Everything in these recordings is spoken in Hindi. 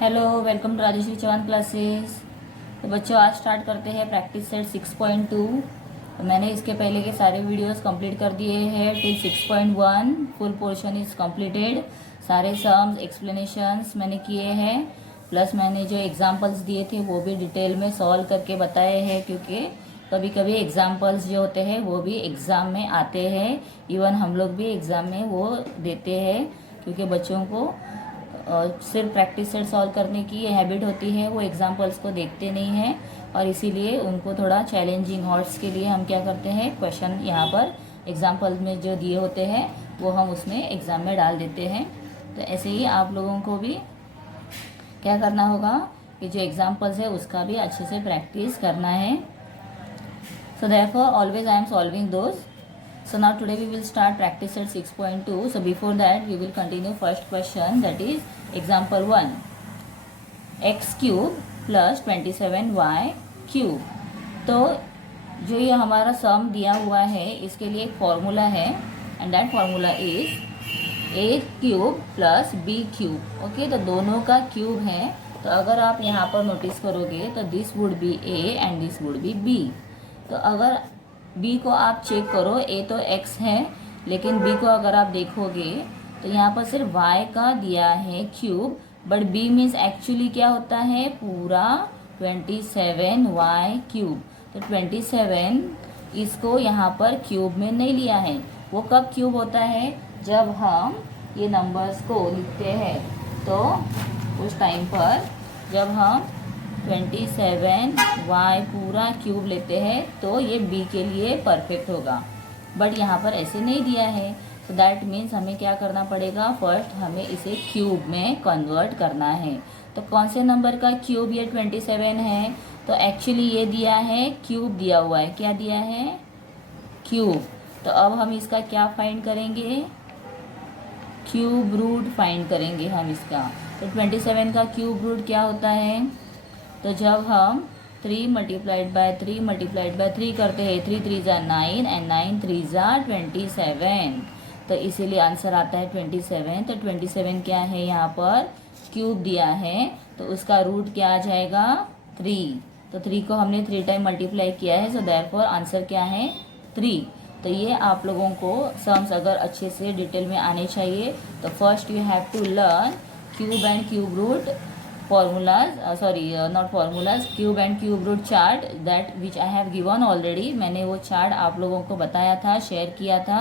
Hello, welcome to Rajeshree Chauhan classes. तो बच्चों, आज स्टार्ट करते हैं प्रैक्टिस सेट 6.2। तो मैंने इसके पहले के सारे वीडियोस कंप्लीट कर दिए हैं till 6.1। Full portion is completed. सारे सम्स एक्सप्लेनेशंस मैंने किए हैं, प्लस मैंने जो एग्जांपल्स दिए थे वो भी डिटेल में सॉल्व करके बताए हैं, क्योंकि कभी कभी एग्जाम्पल्स जो होते हैं वो भी एग्ज़ाम में आते हैं। इवन हम लोग भी एग्ज़ाम में वो देते हैं, क्योंकि बच्चों को सिर्फ प्रैक्टिस सेट सॉल्व करने की हैबिट होती है, वो एग्जाम्पल्स को देखते नहीं हैं। और इसीलिए उनको थोड़ा चैलेंजिंग हॉट्स के लिए हम क्या करते हैं, क्वेश्चन यहाँ पर एग्जाम्पल में जो दिए होते हैं वो हम उसमें एग्ज़ाम में डाल देते हैं। तो ऐसे ही आप लोगों को भी क्या करना होगा कि जो एग्जाम्पल्स है उसका भी अच्छे से प्रैक्टिस करना है। So therefore always I am solving those. So now today we will start practice at 6.2. So before that we will continue first question, that is example 1. X cube plus 27y cube. तो जो ये हमारा सम दिया हुआ है इसके लिए एक फॉर्मूला है, and that formula is a cube plus b cube. Okay, तो दोनों का क्यूब है. तो अगर आप यहाँ पर नोटिस करोगे तो this would be a and this would be b. तो अगर b को आप चेक करो, a तो x है, लेकिन b को अगर आप देखोगे तो यहाँ पर सिर्फ y का दिया है cube, but b means actually क्या होता है, पूरा 27y क्यूब. तो 27 इसको यहाँ पर क्यूब में नहीं लिया है. वो कब क्यूब होता है, जब हम ये नंबर्स को लिखते हैं. तो उस टाइम पर जब हम 27y पूरा क्यूब लेते हैं तो ये b के लिए परफेक्ट होगा. बट यहाँ पर ऐसे नहीं दिया है, तो दैट मीन्स हमें क्या करना पड़ेगा, फर्स्ट हमें इसे क्यूब में कन्वर्ट करना है. तो कौन से नंबर का क्यूब ये 27 है, तो एक्चुअली ये दिया है क्यूब दिया हुआ है. क्या दिया है, क्यूब. तो अब हम इसका क्या फाइंड करेंगे, क्यूब रूट फाइंड करेंगे हम इसका. तो 27 का क्यूब रूट क्या होता है, तो जब हम 3 मल्टीप्लाइड बाय 3 करते हैं, 3 3 जा 9 एंड 9 3 जा 27. तो इसीलिए आंसर आता है 27. तो 27 क्या है, यहाँ पर क्यूब दिया है, तो उसका रूट क्या आ जाएगा, 3. तो 3 को हमने 3 टाइम मल्टीप्लाई किया है, सो देयरफॉर आंसर क्या है, 3. तो ये आप लोगों को सम्स अगर अच्छे से डिटेल में आने चाहिए, तो first you have to learn cube and cube root formulas, not formulas, cube and cube root chart that which I have given already. मैंने वो चार्ट आप लोगों को बताया था, शेयर किया था.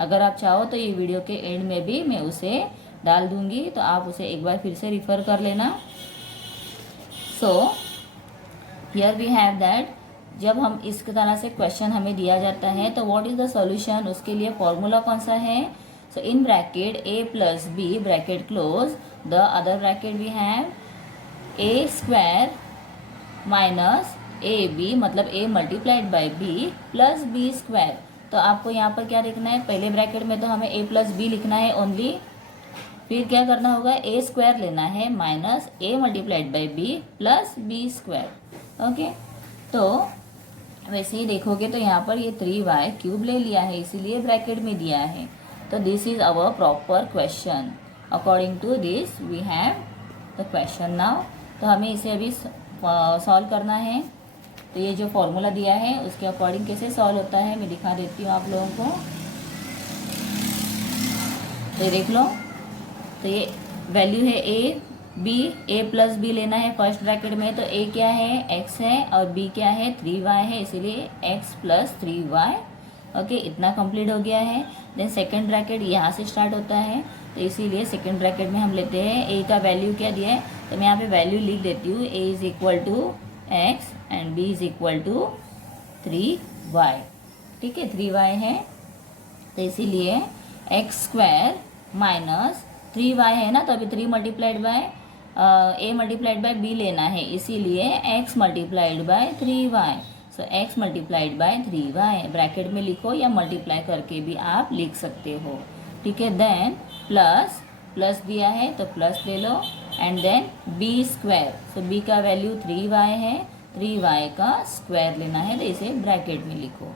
अगर आप चाहो तो ये वीडियो के एंड में भी मैं उसे डाल दूंगी, तो आप उसे एक बार फिर से रिफ़र कर लेना. So here we have that, जब हम इस तरह से क्वेश्चन हमें दिया जाता है तो व्हाट इज द सॉल्यूशन, उसके लिए फॉर्मूला कौन सा है. So in bracket a plus b bracket close, the other bracket we have a square minus a b, मतलब a multiplied by b plus b square. तो आपको यहाँ पर क्या लिखना है, पहले ब्रैकेट में तो हमें a प्लस बी लिखना है ओनली. फिर क्या करना होगा, a स्क्वायर लेना है minus a multiplied by b plus b square. Okay, तो वैसे ही देखोगे तो यहाँ पर ये 3y क्यूब ले लिया है, इसीलिए ब्रैकेट में दिया है. तो this is our proper question. According to this we have the question now. तो हमें इसे अभी सॉल्व करना है. तो ये जो फॉर्मूला दिया है उसके अकॉर्डिंग कैसे सॉल्व होता है मैं दिखा देती हूँ आप लोगों को. तो ये देख लो, तो ये वैल्यू है a b, a plus b लेना है फर्स्ट ब्रैकेट में. तो ए क्या है, x है, और b क्या है, 3y है, इसीलिए x प्लस 3y. ओके, इतना कंप्लीट हो गया है. देन सेकेंड ब्रैकेट यहाँ से स्टार्ट होता है, तो इसीलिए सेकेंड ब्रैकेट में हम लेते हैं a का वैल्यू क्या दिया है, तो मैं यहाँ पे वैल्यू लिख देती हूँ. a is equal to x and b is equal to 3y. ठीक है, 3y है, तो इसीलिए एक्स स्क्वायर माइनस 3y है ना, तो अभी 3 multiplied by a multiplied by b लेना है, इसीलिए x मल्टीप्लाइड बाय 3y. सो x multiplied bye 3y bracket में लिखो, या मल्टीप्लाई करके भी आप लिख सकते हो. ठीक है, देन प्लस प्लस दिया है तो प्लस ले लो, and then b square. So b का वैल्यू 3y है, 3y का स्क्वायर लेना है, तो इसे ब्रैकेट में लिखो.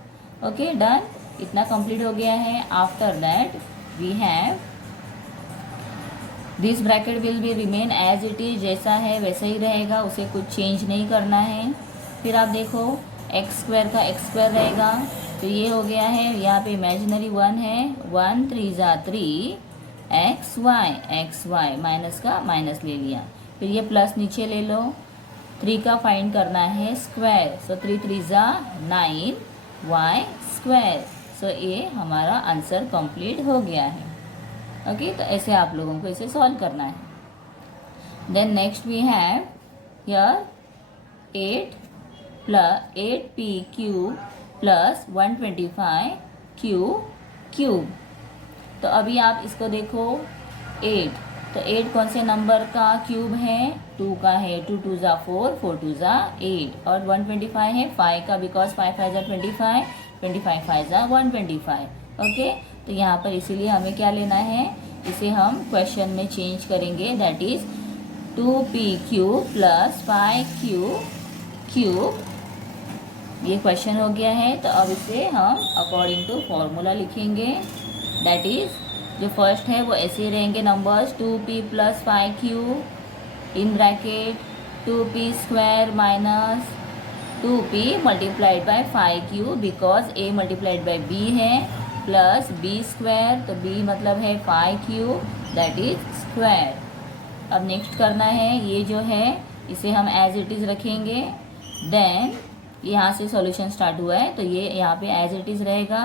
Okay, done. इतना कंप्लीट हो गया है. After that we have this bracket will be remain as it is, जैसा है वैसा ही रहेगा, उसे कुछ चेंज नहीं करना है। फिर आप देखो एक्स स्क्वायर का एक्स स्क्वायर रहेगा, तो ये हो गया है, यहाँ पे इमेजिनरी 1 है, 1 3 ज़ा 3 एक्स वाई माइनस का माइनस ले लिया। फिर ये प्लस नीचे ले लो, 3 का फाइंड करना है स्क्वायर, सो 3 3 ज़ा 9 वाई स्क्वायर। सो ये हमारा आंसर कंप्लीट हो गया है। ओके, तो ऐसे आप लोगों को इसे सॉल्व करना है। Then next we have here 8p cube plus 125 cube. तो अभी आप इसको देखो 8, तो 8 कौन से नंबर का क्यूब है, 2 का है, 2 2 ज़ा 4 4 2 ज़ा 8, और 125 है 5 का, बिकॉज 5 5 ज़ा 25 25 5 ज़ा 125। ओके, तो यहाँ पर इसीलिए हमें क्या लेना है, इसे हम क्वेश्चन में चेंज करेंगे, that is 2p cube plus 5q cube. ये क्वेश्चन हो गया है, तो अब इसे हम अकॉर्डिंग टू फॉर्मूला लिखेंगे, दैट इज जो फर्स्ट है वो ऐसे रहेंगे numbers, 2p plus 5q in bracket 2p square minus 2p multiplied by 5q, because a multiplied by b है, प्लस b स्क्वायर, तो b मतलब है 5q दैट इज स्क्वायर। अब नेक्स्ट करना है, ये जो है इसे हम एज इट इज़ रखेंगे। देन यहाँ से सॉल्यूशन स्टार्ट हुआ है, तो ये यहाँ पे एज इट इज़ रहेगा।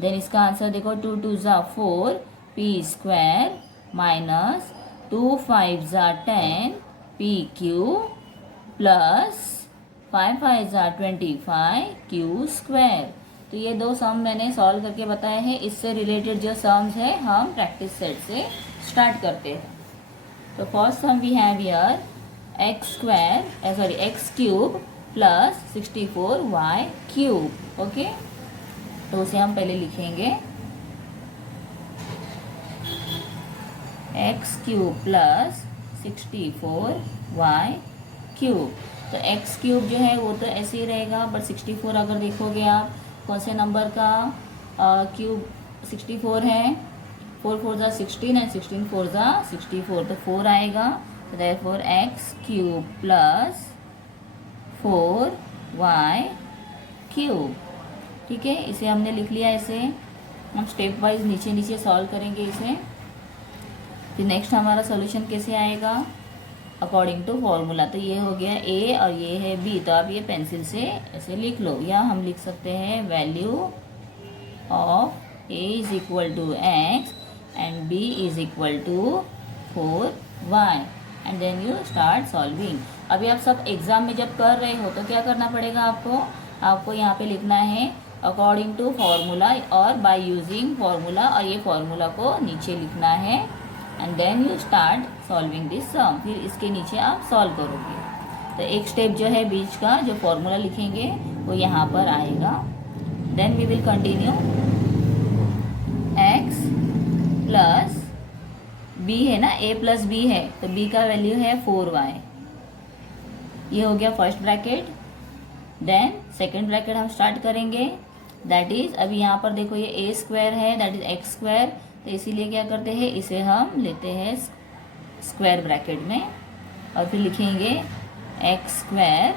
देन इसका आंसर देखो, 2 2 ज़ा 4 p स्क्वायर माइनस 2 5 ज़ा 10 pq प्लस 5 5 ज़ा 25 q स्क्वायर। तो ये दो सम मैंने सॉल्व करके बताए हैं। इससे रिलेटेड जो सम्स है हम प्रैक्टिस सेट से स्टार्ट करते हैं। तो first sum we have here x cube plus 64y cube. Okay, तो उसे हम पहले लिखेंगे x cube plus 64y cube. तो एक्स क्यूब जो है वो तो ऐसे ही रहेगा, बट 64 अगर देखोगे आप कौन से नंबर का क्यूब 64 है, 4 4 ज़ा 16 एंड 16 4 ज़ा 64, तो 4 आएगा। तो therefore x cube plus 4y cube. ठीक है, इसे हमने लिख लिया। इसे हम स्टेप वाइज नीचे नीचे सॉल्व करेंगे इसे। फिर नेक्स्ट हमारा सॉल्यूशन कैसे आएगा, अकॉर्डिंग टू फॉर्मूला। तो ये हो गया a और ये है b, तो आप ये पेंसिल से ऐसे लिख लो, या हम लिख सकते हैं value of a is equal to x and b is equal to 4y and then you start solving. अभी आप सब एग्जाम में जब कर रहे हो तो क्या करना पड़ेगा आपको यहाँ पे लिखना है अकॉर्डिंग टू फॉर्मूला और बाय यूजिंग फॉर्मूला, और ये फॉर्मूला को नीचे लिखना है and then you start solving this sum. फिर इसके नीचे आप सॉल्व करोगे। तो एक स्टेप जो है बीच का जो फॉर्मूला लिखेंगे वो यहाँ पर आएगा। Then we will continue x plus b है ना, a प्लस b है, तो b का वैल्यू है 4y। ये हो गया first bracket. Then second bracket हम स्टार्ट करेंगे, दैट इज अभी यहाँ पर देखो ये a स्क्वायर है, दैट इज x स्क्वायर, तो इसीलिए क्या करते हैं इसे हम लेते हैं स्क्वायर ब्रैकेट में, और फिर लिखेंगे x square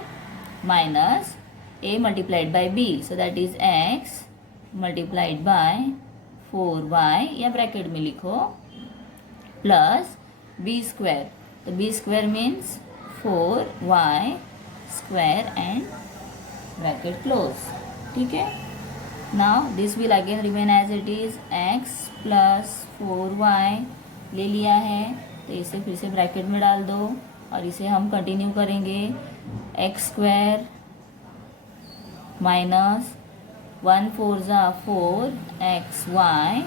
minus a multiplied by b, so that is x multiplied by 4y, या ब्रैकेट में लिखो, प्लस b स्क्वायर, तो b square means 4y square and bracket close. ठीक है, now this will again remain as it is x plus 4y ले लिया है, तो इसे फिर से ब्रैकेट में डाल दो और इसे हम कंटिन्यू करेंगे। एक्स स्क्वायर माइनस 1 4 ज़ा 4xy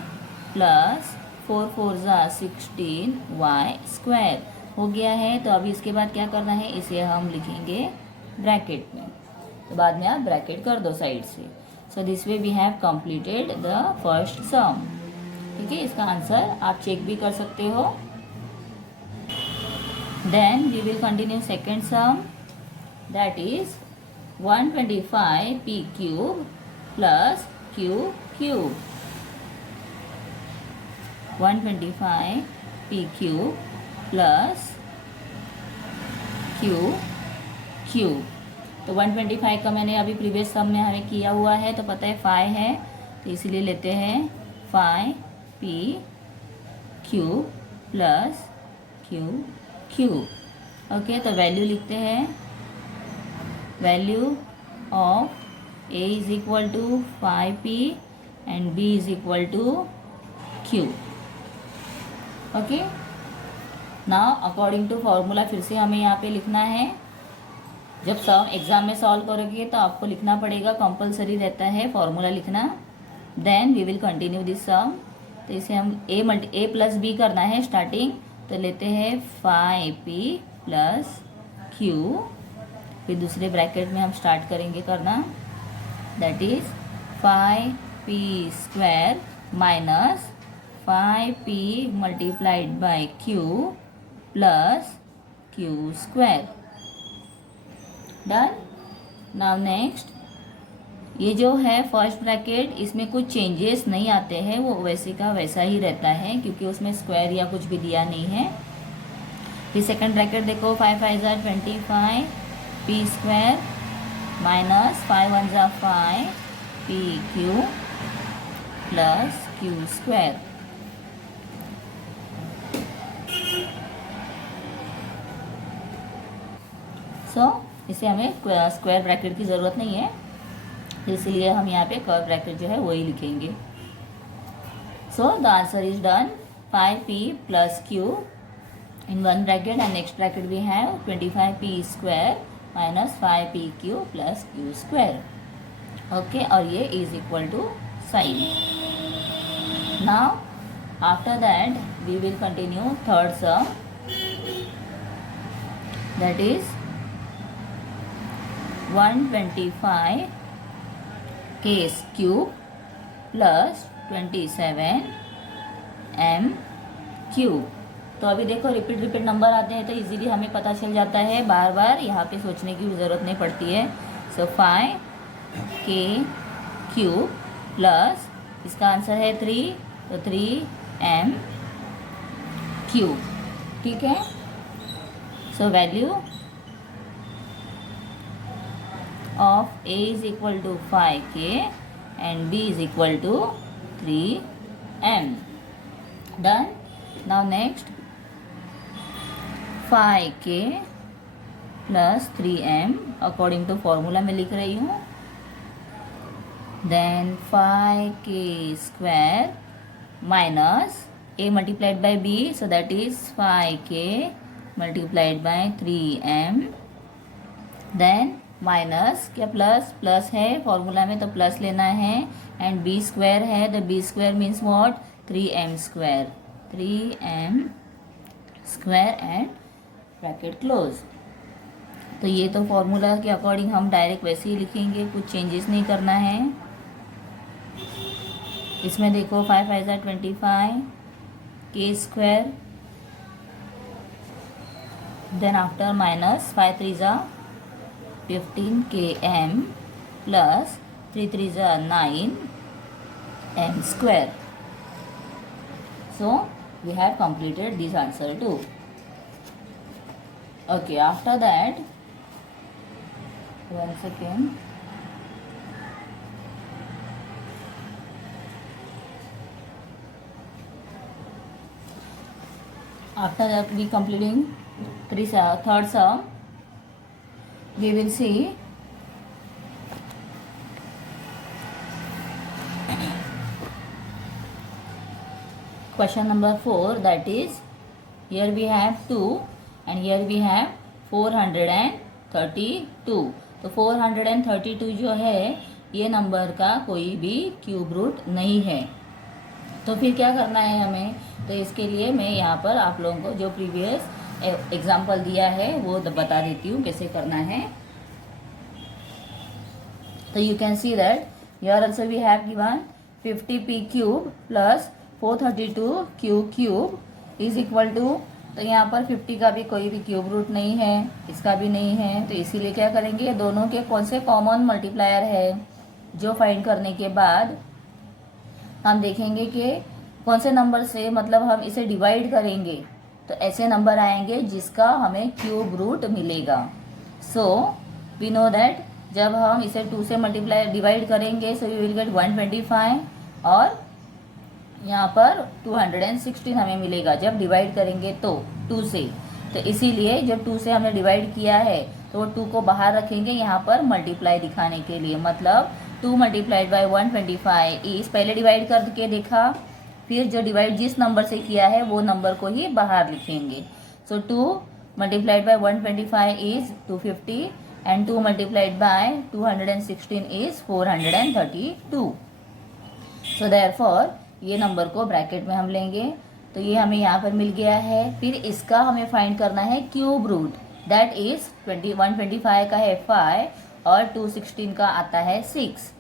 प्लस 4 4 ज़ा 16y स्क्वायर हो गया है। तो अभी इसके बाद क्या करना है, इसे हम लिखेंगे ब्रैकेट में, तो बाद में आप ब्रैकेट कर दो साइड से। So this way we have completed the first sum. ठीक है, इसका आंसर आप चेक भी कर सकते हो। Then we will continue second sum, that is 125 p cube plus q cube. 125 p cube plus q cube. तो 125 का मैंने अभी प्रीवियस सम में हमें किया हुआ है, तो पता है 5 है, तो इसीलिए लेते हैं 5p cube plus q cube. Okay, तो वैल्यू लिखते हैं, value of a is equal to 5p and b is equal to q। Okay, now according to formula फिर से हमें यहाँ पे लिखना है। जब सम एग्जाम में सॉल्व करोगे तो आपको लिखना पड़ेगा, कंपलसरी रहता है फॉर्मूला लिखना। Then we will continue this sum. तो इसे हम a प्लस बी करना है स्टार्टिंग, तो लेते हैं 5p प्लस q, फिर दूसरे ब्रैकेट में हम स्टार्ट करेंगे करना, that is 5p square minus 5p multiplied by q plus q square. Done. Now next, ये जो है फर्स्ट ब्रैकेट, इसमें कुछ चेंजेस नहीं आते हैं, वो वैसे का वैसा ही रहता है क्योंकि उसमें स्क्वायर या कुछ भी दिया नहीं है। फिर सेकंड ब्रैकेट देखो, 5 5 ज़ा 25 p स्क्वायर माइनस 5 1 ज़ा 5 p q plus q square. So इसे हमें स्क्वायर ब्रैकेट की ज़रूरत नहीं है, इसलिए हम यहाँ पे कर्व ब्रैकेट जो है वही लिखेंगे। So the answer is done, 5p plus q in one bracket and next bracket we have 25p square minus 5p q plus q square. Okay, और ये is equal to sign. Now after that we will continue third sum, that is 125 case cube plus 27 m cube. तो अभी देखो रिपीट नंबर आते हैं तो इजीली हमें पता चल जाता है, बार बार यहाँ पे सोचने की ज़रूरत नहीं पड़ती है। सो 5k क्यूब प्लस इसका आंसर है 3, तो 3m क्यूब। ठीक है, so value of a is equal to 5k and b is equal to 3m. Done. Now next, 5k plus 3m according to formula में लिख रही हूँ। Then 5k square minus a multiplied by b, so that is 5k multiplied by 3m. Then minus क्या प्लस है फॉर्मूला में, तो प्लस लेना है, एंड बी स्क्वायर है, तो b square means what 3m square, 3m square and bracket close. तो ये तो फॉर्मूला के अकॉर्डिंग हम डायरेक्ट वैसे ही लिखेंगे, कुछ चेंजेस नहीं करना है। इसमें देखो 5 5 ज़ा 25 k square, then after minus 5 3 ज़ा 15km plus 3 3 ज़ा 9m square. So we have completed this answer too. Okay, after that, one second. After that we completing third sum. We will see question number 4, that is here we have 2 and here we have 432। तो 432 जो है ये नंबर का कोई भी क्यूब रूट नहीं है, तो फिर क्या करना है हमें। तो इसके लिए मैं यहाँ पर आप लोगों को जो प्रीवियस एग्जाम्पल दिया है वो बता देती हूँ कैसे करना है। तो you can see that here also we have given 50p cube plus 432 q cube is equal to, तो यहाँ पर 50 का भी कोई भी क्यूब रूट नहीं है, इसका भी नहीं है, तो इसीलिए क्या करेंगे, दोनों के कौन से कॉमन मल्टीप्लायर है जो फाइंड करने के बाद हम देखेंगे कि कौन से नंबर से मतलब हम इसे डिवाइड करेंगे, तो ऐसे नंबर आएंगे जिसका हमें क्यूब रूट मिलेगा। सो वी नो दैट जब हम इसे 2 से मल्टीप्लाई डिवाइड करेंगे सो यू विल गेट 125 और यहाँ पर 216 हमें मिलेगा जब डिवाइड करेंगे तो 2 से। तो इसीलिए जब 2 से हमने डिवाइड किया है तो वो 2 को बाहर रखेंगे यहाँ पर मल्टीप्लाई दिखाने के लिए, मतलब 2 मल्टीप्लाइड बाई 125 इस पहले डिवाइड करके देखा, फिर जो डिवाइड जिस नंबर से किया है वो नंबर को ही बाहर लिखेंगे। सो 2 multiplied by 125 is 250 and 2 multiplied by 216 is 432। So therefore ये नंबर को ब्रैकेट में हम लेंगे, तो ये हमें यहाँ पर मिल गया है। फिर इसका हमें फाइंड करना है क्यूब रूट, दैट इज 125 का है 5 और 216 का आता है 6।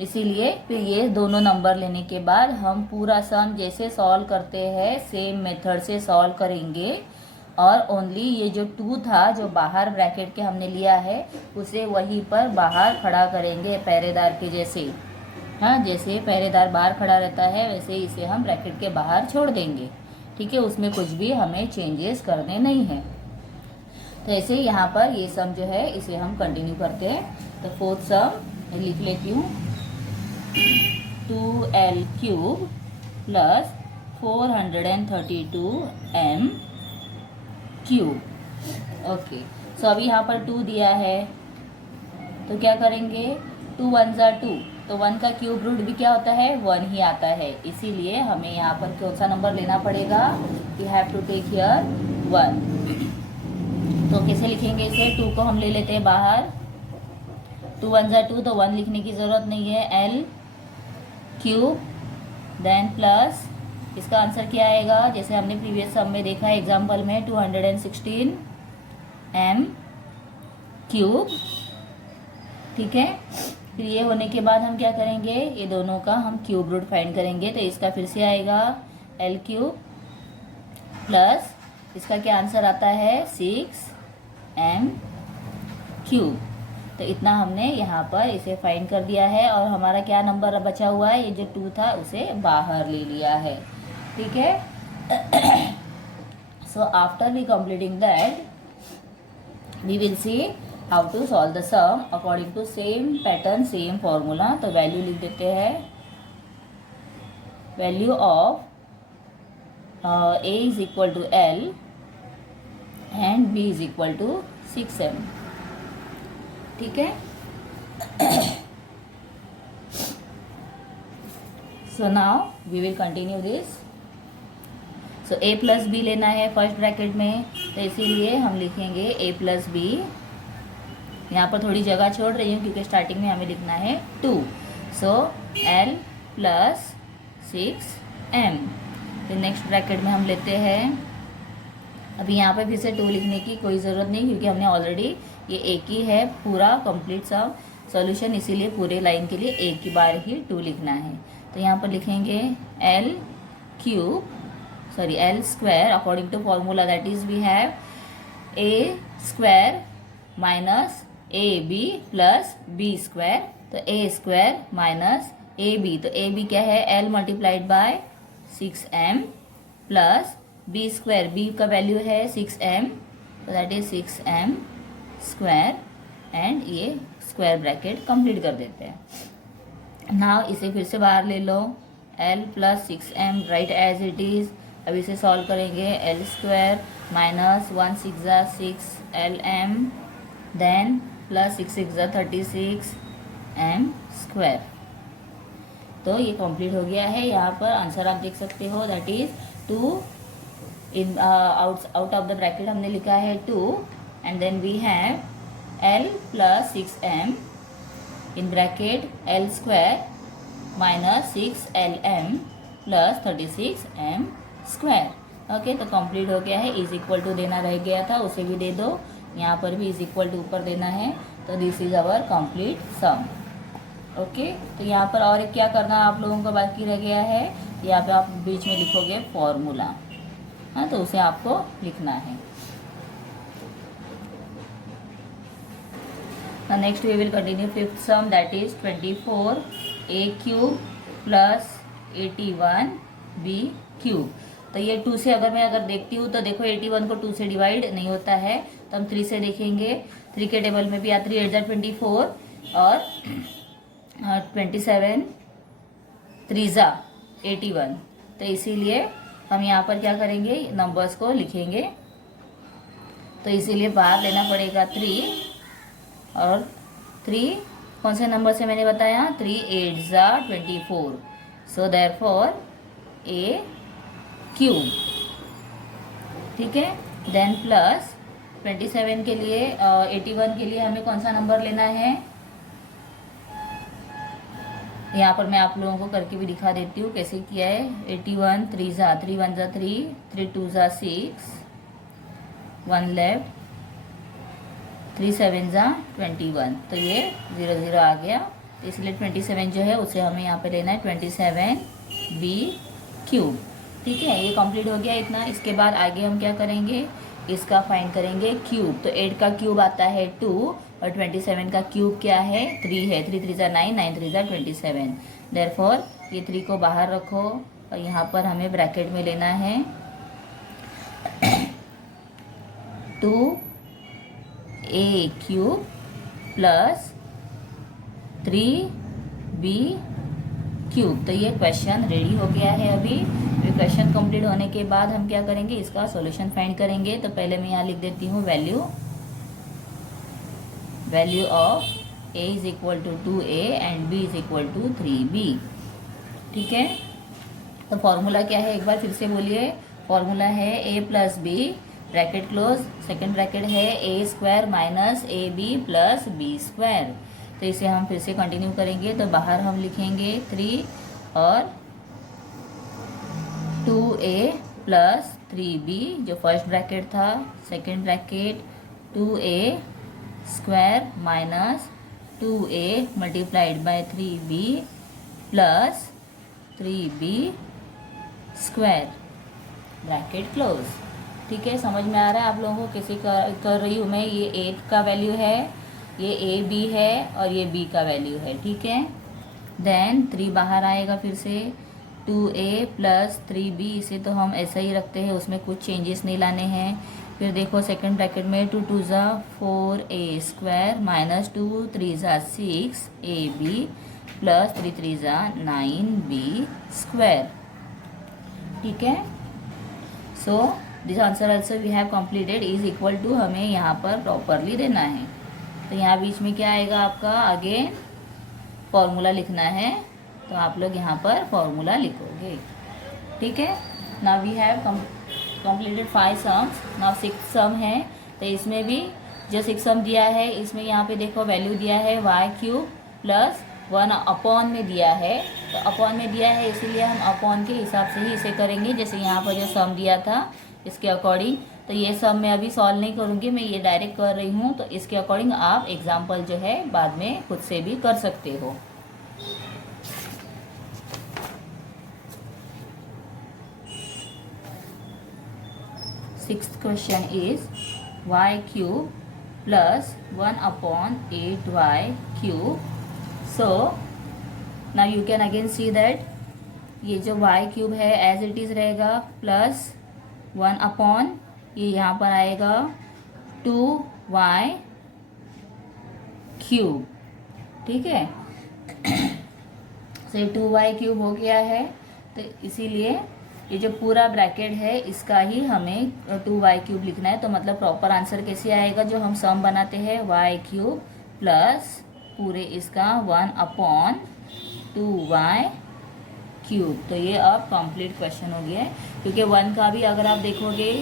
इसीलिए फिर ये दोनों नंबर लेने के बाद हम पूरा सम जैसे सॉल्व करते हैं सेम मेथड से सॉल्व करेंगे और ओनली ये जो 2 था जो बाहर ब्रैकेट के हमने लिया है उसे वहीं पर बाहर खड़ा करेंगे पहरेदार के जैसे। हाँ, जैसे पहरेदार बाहर खड़ा रहता है वैसे इसे हम ब्रैकेट के बाहर छोड़ देंगे। ठीक है, उसमें कुछ भी हमें चेंजेस करने नहीं हैं। तो ऐसे यहाँ पर ये सम जो है इसे हम कंटिन्यू करते हैं। तो फोर्थ सम लिख लेती हूँ, 2l cube plus 432m cube. Okay, so अभी यहाँ पर 2 दिया है तो क्या करेंगे, 2 1 ज़ा 2, तो 1 का क्यूब रूट भी क्या होता है 1 ही आता है। इसीलिए हमें यहाँ पर कौन सा नंबर लेना पड़ेगा, we have to take here 1। तो कैसे लिखेंगे इसे, 2 को हम ले लेते हैं बाहर, 2 1 ज़ा 2, तो 1 लिखने की ज़रूरत नहीं है, l क्यूब देन प्लस इसका आंसर क्या आएगा, जैसे हमने प्रीवियस सम में देखा है एग्जाम्पल में 216m क्यूब। ठीक है, फिर ये होने के बाद हम क्या करेंगे, ये दोनों का हम क्यूब रूट फाइंड करेंगे। तो इसका फिर से आएगा l क्यूब प्लस इसका क्या आंसर आता है 6m क्यूब। तो इतना हमने यहाँ पर इसे फाइंड कर दिया है और हमारा क्या नंबर बचा हुआ है, ये जो 2 था उसे बाहर ले लिया है। ठीक है, so after we completing that we will see how to solve the sum according to same pattern same formula. तो वैल्यू लिख देते हैं, value of a is equal to l and b is equal to 6m। ठीक है, so now we will continue this. So a plus b लेना है फर्स्ट ब्रैकेट में, तो इसीलिए हम लिखेंगे a प्लस बी। यहाँ पर थोड़ी जगह छोड़ रही हूँ क्योंकि स्टार्टिंग में हमें लिखना है 2। सो l प्लस 6m। फिर नेक्स्ट ब्रैकेट में हम लेते हैं, अभी यहाँ पे फिर से 2 लिखने की कोई ज़रूरत नहीं क्योंकि हमने ऑलरेडी ये एक ही है पूरा कंप्लीट सा सॉल्यूशन, इसीलिए पूरे लाइन के लिए एक ही बार ही 2 लिखना है। तो यहाँ पर लिखेंगे l cube sorry l square according to formula, that is we have a square minus a b plus b square. तो a square minus a b, तो ए बी क्या है l multiplied by 6m plus b square, b का वैल्यू है 6m, तो that is 6m square and ये स्क्वायर ब्रैकेट कंप्लीट कर देते हैं। नाउ इसे फिर से बाहर ले लो, l plus 6m right as it is. अब इसे सॉल्व करेंगे, l स्क्वायर माइनस 1 6 ज़ा 6 lm देन प्लस 6 6 ज़ा 36 m स्क्वायर। तो ये कंप्लीट हो गया है। यहाँ पर आंसर आप देख सकते हो, that is 2 in out of the bracket हमने लिखा है 2 and then we have l plus 6m in bracket l square minus 6lm plus 36m square. Okay, तो कंप्लीट हो गया है। इज इक्वल टू देना रह गया था, उसे भी दे दो, यहाँ पर भी इज इक्वल टू ऊपर देना है। तो this is our complete sum. Okay, तो यहाँ पर और एक क्या करना आप लोगों का बाकी रह गया है, यहाँ पे आप बीच में लिखोगे फॉर्मूला। हाँ, तो उसे आपको लिखना है। Next we will continue fifth sum, that is 24a cube plus 81b cube. तो ये 2 से अगर देखती हूँ तो देखो 81 को 2 से डिवाइड नहीं होता है, तो हम 3 से देखेंगे। 3 के टेबल में भी 3 8 24 और 27 3 81। तो इसीलिए हम यहाँ पर क्या करेंगे, नंबर्स को लिखेंगे। तो इसीलिए बाहर लेना पड़ेगा 3 और 3 कौन से नंबर से मैंने बताया, 3 8 24। सो देयरफॉर ए क्यूब, ठीक है। देन प्लस 27 के लिए 81 के लिए हमें कौन सा नंबर लेना है, यहाँ पर मैं आप लोगों को करके भी दिखा देती हूँ कैसे किया है। 81 3 1 3 3 2 6 1 लेफ्ट 3 7 21। तो ये 0 0 आ गया, तो इसलिए 27 जो है उसे हमें यहाँ पे लेना है 27 बी क्यूब, ठीक है। ये कंप्लीट हो गया इतना। इसके बाद आगे हम क्या करेंगे, इसका फाइंड करेंगे क्यूब। तो 8 का क्यूब आता है 2 और 27 का क्यूब क्या है, 3 है। 3 3 9 9 3 27। देयरफॉर ये 3 को बाहर रखो और यहाँ पर हमें ब्रैकेट में लेना है 2a cube plus 3b cube. तो ये क्वेश्चन रेडी हो गया है। अभी क्वेश्चन कंप्लीट होने के बाद हम क्या करेंगे, इसका सॉल्यूशन फाइंड करेंगे। तो पहले मैं यहाँ लिख देती हूँ value of a is equal to 2a and b is equal to 3b, ठीक है। तो फॉर्मूला क्या है, एक बार फिर से बोलिए। फॉर्मूला है a plus b bracket close, second bracket है a square minus a b plus b square. तो इसे हम फिर से कंटिन्यू करेंगे। तो बाहर हम लिखेंगे 3 और 2a प्लस 3b जो फर्स्ट ब्रैकेट था, second bracket 2a square minus 2a multiplied by 3b plus 3b square bracket close, ठीक है। समझ में आ रहा है आप लोगों को कैसे कर रही हूँ मैं। ये 8 का वैल्यू है, ये ए बी है और ये बी का वैल्यू है, ठीक है। देन 3 बाहर आएगा फिर से 2a प्लस 3b, इसे तो हम ऐसा ही रखते हैं, उसमें कुछ चेंजेस नहीं लाने हैं। फिर देखो सेकंड ब्रैकेट में 2 2 4a square minus 2 3 6ab plus 3 3 9b square, ठीक है। So this answer also we have completed is equal to, हमें यहाँ पर प्रॉपरली देना है। तो यहाँ बीच में क्या आएगा आपका, अगेन फॉर्मूला लिखना है। तो आप लोग यहाँ पर फॉर्मूला लिखोगे, ठीक है। Now we have completed 5 sums, now 6 sum है। तो इसमें भी जो 6 सम दिया है, इसमें यहाँ पे देखो वैल्यू दिया है वाई क्यूब प्लस 1 अपॉन में दिया है। तो अपॉन में दिया है इसीलिए हम अपॉन के हिसाब से ही इसे करेंगे, जैसे यहाँ पर जो सम दिया था इसके अकॉर्डिंग। तो ये सम मैं अभी सॉल्व नहीं करूँगी, मैं ये डायरेक्ट कर रही हूँ। तो इसके अकॉर्डिंग आप एग्जाम्पल जो है बाद में खुद से भी कर सकते हो। Sixth question is y cube plus 1 upon 8y cube. So now you can again see that ये जो y क्यूब है एज इट इज़ रहेगा, प्लस 1 अपॉन ये यहाँ पर आएगा 2y क्यूब, ठीक है। तो 2y क्यूब हो गया है, तो इसीलिए ये जो पूरा ब्रैकेट है इसका ही हमें 2y क्यूब लिखना है। तो मतलब प्रॉपर आंसर कैसे आएगा, जो हम सम बनाते हैं y क्यूब प्लस पूरे इसका 1 अपॉन 2y क्यूब। तो ये अब कंप्लीट क्वेश्चन हो गया है, क्योंकि 1 का भी अगर आप देखोगे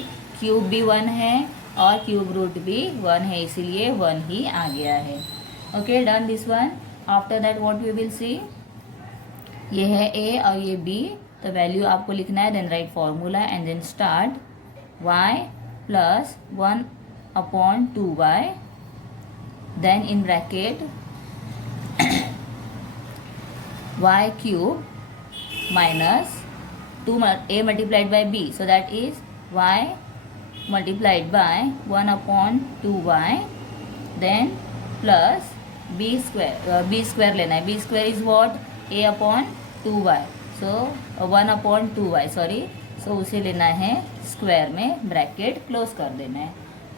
क्यूब भी 1 है और क्यूब रूट भी 1 है, इसीलिए 1 ही आ गया है। Okay, done this one. After that what we will see, ये है a और ये b। तो वैल्यू आपको लिखना है, then write formula and then start y plus 1 upon 2y, then in bracket y cube minus 2a multiplied by b, so that is y multiplied by 1 upon 2y, then plus b square लेना है। b square is what, a upon 2y, so 1 upon 2y, sorry, सो उसे लेना है स्क्वायर में, ब्रैकेट क्लोज कर देना है।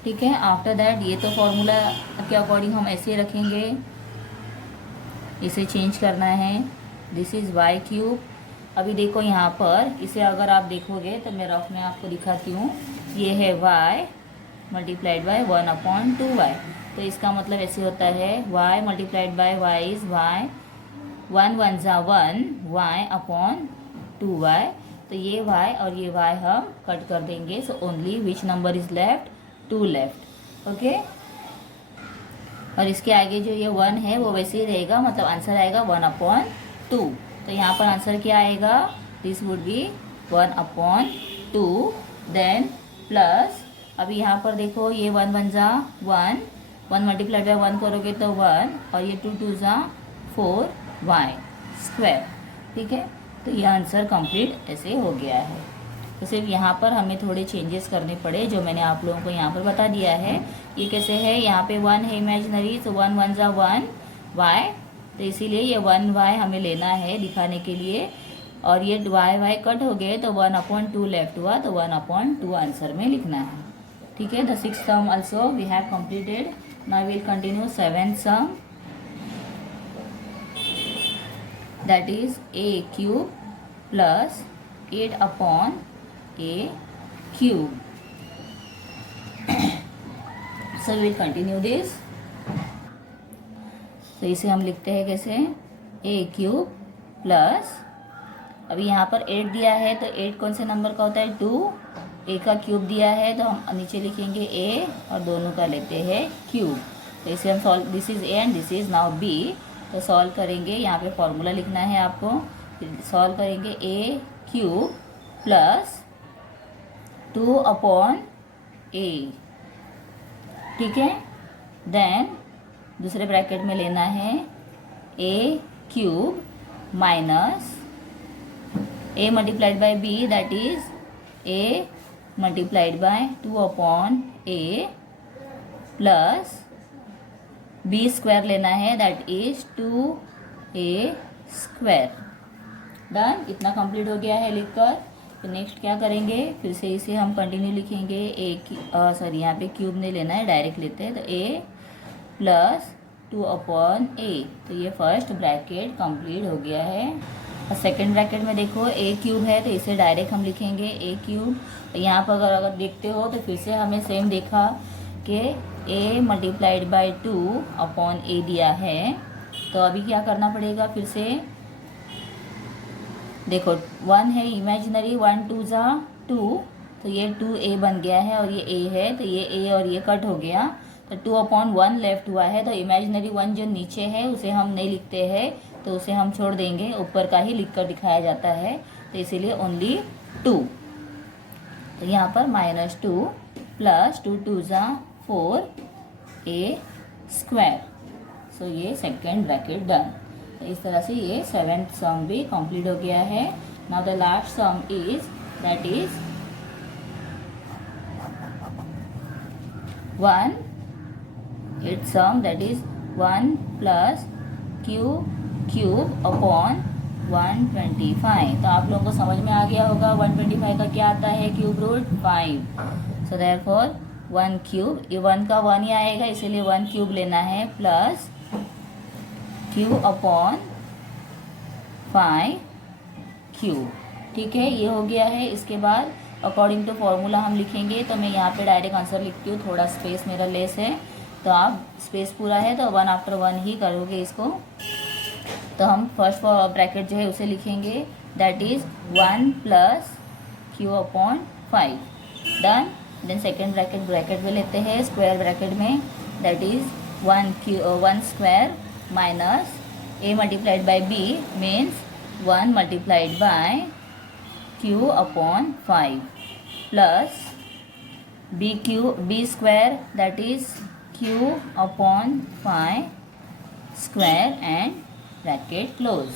ठीक है, आफ्टर दैट ये तो फॉर्मूला के अकॉर्डिंग हम ऐसे रखेंगे, इसे चेंज करना है। This is why cube. अभी देखो यहाँ पर इसे अगर आप देखोगे तो मैं रफ में आपको दिखाती हूँ। ये है y मल्टीप्लाइड बाय 1/2y, तो इसका मतलब ऐसे होता है y multiplied by y is y, 1 1 जा 1 y अपॉन 2y। तो ये y और ये y हम कट कर देंगे। So only which number is left, 2 left. Okay, और इसके आगे जो ये 1 है वो वैसे ही रहेगा, मतलब आंसर आएगा 1/2। तो यहाँ पर आंसर क्या आएगा, this would be 1/2, then plus, अभी यहाँ पर देखो ये 1 1 जा 1, 1 मल्टीप्लाइड बाय 1 करोगे तो 1, और ये 2 2 जा 4y स्क्वायर। ठीक है, तो ये आंसर कंप्लीट ऐसे हो गया है। तो सिर्फ यहाँ पर हमें थोड़े चेंजेस करने पड़े, जो मैंने आप लोगों को यहाँ पर बता दिया है। ये कैसे है, यहाँ पे 1 है इमेजिनरी, तो 1 1 जा 1 y, तो इसीलिए ये 1y हमें लेना है दिखाने के लिए, और ये y कट हो गए तो 1/2 लेफ्ट हुआ, तो 1/2 आंसर में लिखना है। ठीक है, the 6th sum also we have completed. Now will continue 7th sum, that is a cube plus 8/a cube. So will continue this. तो इसे हम लिखते हैं कैसे, a क्यूब प्लस, अभी यहाँ पर 8 दिया है तो 8 कौन से नंबर का होता है, 2, a का क्यूब दिया है तो हम नीचे लिखेंगे a और दोनों का लेते हैं क्यूब। तो इसे हम solve, this is a and this is now b, तो सॉल्व करेंगे। यहाँ पे फॉर्मूला लिखना है आपको, सॉल्व करेंगे a क्यूब प्लस 2/a। ठीक है, देन दूसरे ब्रैकेट में लेना है a cube minus a multiplied by b, that is a multiplied bye 2/a plus b square लेना है, that is 2a square. Done, इतना कंप्लीट हो गया है लिखकर। तो नेक्स्ट क्या करेंगे, फिर से इसे हम कंटिन्यू लिखेंगे। सॉरी यहाँ पे क्यूब नहीं लेना है, डायरेक्ट लेते हैं, तो a प्लस 2/a। तो ये फर्स्ट ब्रैकेट कंप्लीट हो गया है। और सेकेंड ब्रैकेट में देखो a क्यूब है तो इसे डायरेक्ट हम लिखेंगे a क्यूब। यहाँ पर अगर देखते हो तो फिर से हमें सेम देखा कि a मल्टीप्लाइड बाय 2/a दिया है। तो अभी क्या करना पड़ेगा, फिर से देखो 1 है इमेजिनरी, 1 2 जा 2, तो ये 2a बन गया है और ये a है, तो ये a और ये कट हो गया, तो 2/1 लेफ्ट हुआ है। तो इमेजिनरी 1 जो नीचे है उसे हम नहीं लिखते हैं, तो उसे हम छोड़ देंगे, ऊपर का ही लिख कर दिखाया जाता है, तो इसीलिए ओनली 2। तो यहाँ पर -2 प्लस 2 2 जा 4a स्क्वायर। सो ये सेकेंड ब्रैकेट डन। तो इस तरह से ये 7th सम भी कंप्लीट हो गया है। Now the last sum is, that is 1 8th sum, that is 1 plus cube upon 125। तो आप लोगों को समझ में आ गया होगा 125 का क्या आता है, cube root 5। So therefore 1 cube, ये 1 का 1 ही आएगा, इसीलिए 1 क्यूब लेना है, प्लस क्यूब अपॉन 5 क्यूब। ठीक है, ये हो गया है। इसके बाद अकॉर्डिंग टू फॉर्मूला हम लिखेंगे, तो मैं यहाँ पे डायरेक्ट आंसर लिखती हूँ, थोड़ा स्पेस मेरा लेस है, तो आप स्पेस पूरा है तो 1 आफ्टर 1 ही करोगे इसको। तो हम फर्स्ट ब्रैकेट जो है उसे लिखेंगे, that is 1 plus q upon 5। डन। देन सेकेंड ब्रैकेट में लेते हैं स्क्वायर ब्रैकेट में, that is 1 square minus a multiplied by b means 1 multiplied by q upon 5 plus b square, that is q upon 5 square and bracket close.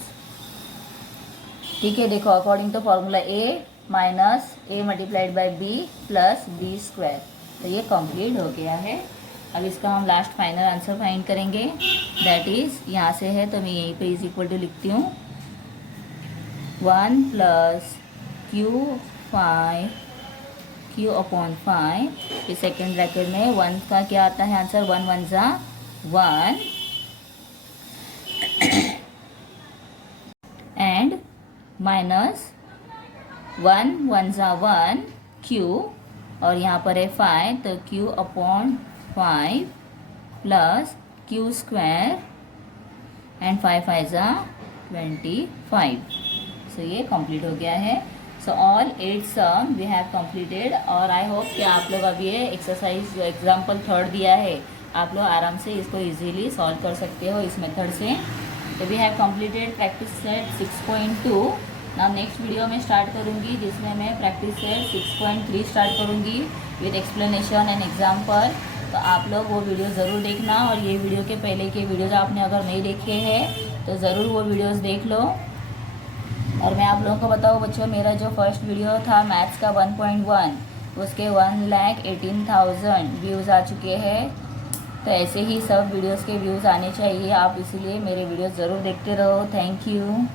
ठीक है, देखो according to formula a minus a multiplied by b plus b square. तो ये कंप्लीट हो गया है। अब इसका हम लास्ट फाइनल आंसर फाइंड करेंगे, दैट इज यहाँ से है तो मैं यहीं पे इज इक्वल टू लिखती हूँ 1 प्लस क्यू 5 क्यू अपॉन 5, फिर सेकेंड ब्रैकेट में 1 का क्या आता है आंसर, 1 1 जा 1 एंड माइनस 1 1 जा 1 क्यू, और यहाँ पर है 5 तो Q upon 5 plus q square and 5 5 जा 25। सो ये कंप्लीट हो गया है। So all 8 sum we have completed, और आई होप कि आप लोग अभी ये एक्सरसाइज जो एग्जाम्पल 3 दिया है आप लोग आराम से इसको इजीली सॉल्व कर सकते हो इस मेथड से। तो we have completed practice set 6.2। ना नेक्स्ट वीडियो में स्टार्ट करूँगी जिसमें मैं प्रैक्टिस सेट 6.3 स्टार्ट करूँगी विद एक्सप्लेनेशन एंड एग्जाम्पल। तो आप लोग वो वीडियो ज़रूर देखना, और ये वीडियो के पहले के वीडियोज़ आपने अगर नहीं देखे हैं तो ज़रूर वो वीडियोज़ देख लो। और मैं आप लोगों को बताऊँ बच्चों, मेरा जो फर्स्ट वीडियो था मैथ्स का 1.1 उसके 1,18,000 व्यूज़ आ चुके हैं। तो ऐसे ही सब वीडियोस के व्यूज़ आने चाहिए, आप इसीलिए मेरे वीडियोस ज़रूर देखते रहो। Thank you.